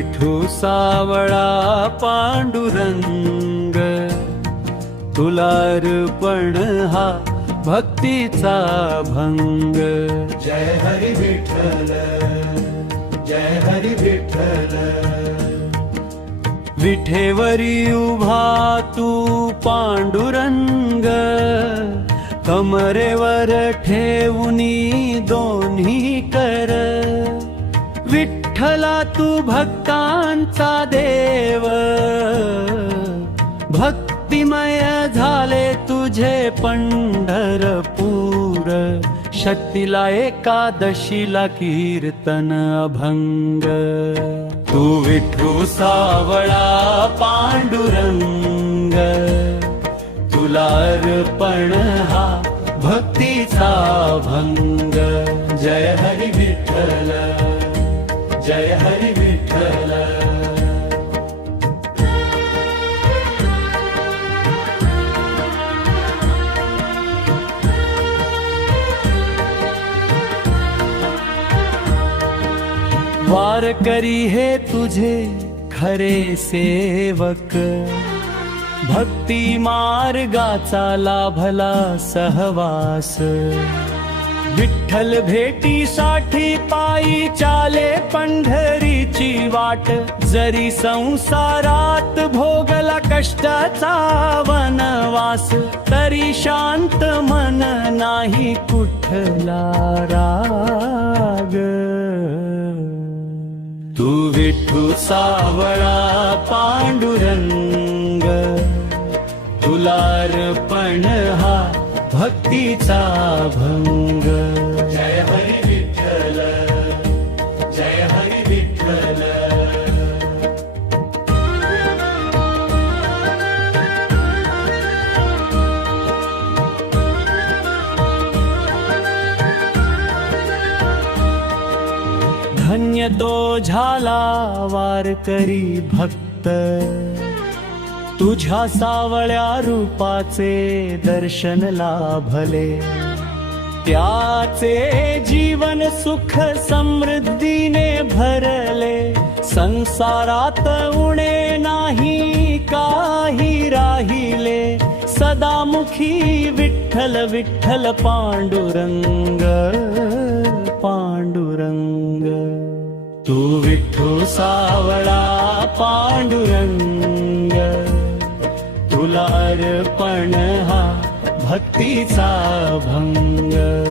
विठू सावळा पांडुरंग, तुला अर्पण हा भक्तीचा भंग। जय हरी विठ्ठल, जय हरी विठ्ठल। विठेवरी उभा तू पांडुरंग, कमरेवर ठेवूनी दोन्ही कर। विठ्ठला तू भक्तांचा देव, भक्तिमय झाले तुझे पंढरपूर। शक्तीला एकादशीला कीर्तन अभंग, तू विठू सावळा पांडुरंग, तुला अर्पण हा भक्तीचा भंग। जय हरी विठ्ठल, जय हरी विठ्ठल। वारकरी हे तुझे खरे सेवक, भक्ती मार्गाचा लाभला सहवास। विठ्ठल भेटीसाठी पायी चाले पंढरीची वाट, जरी संसारात भोगला कष्टाचा वनवास, तरी शांत मन नाही कुठला राग। तू विठू सावळा पांडुरंग, तुला अर्पण हा भक्तीचा भंग। जय हरी विठ्ठल, जय हरी विठ्ठल। धन्य तो झाला वारकरी भक्त, तुझ्या सावळ्या रूपाचे दर्शन लाभले। त्याचे जीवन सुख समृद्धीने भरले, संसारात उणे नाही काही राहिले। सदामुखी विठ्ठल विठ्ठल पांडुरंग, पांडुरंग। तू विठू सावळा पांडुरंग, तुला अर्पण हा भक्तीचा भंग।